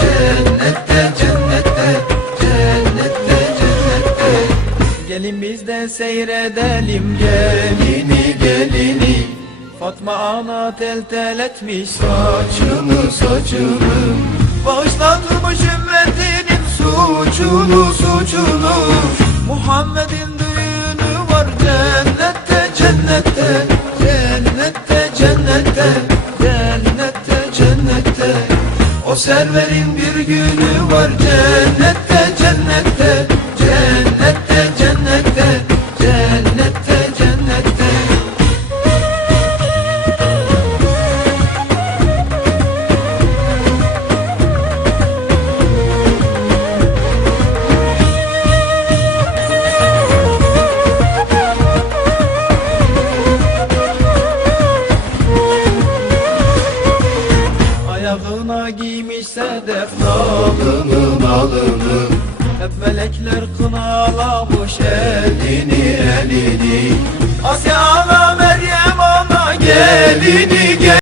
cennette Cennette cennette Cennette Gelin biz de seyredelim gelini gelini. Fatma ana tel tel etmiş. Saçını saçını. Bağışlanmış ümmetinin suçunu suçunu. Muhammed'in düğünü var cennette cennette. Cennette cennette. Cennette cennette. O serverin bir günü var cennette cennette giymiş sedef Nalını nalını Hep melekler kınalamış elini elini. Asya ana Meryem ana gelini.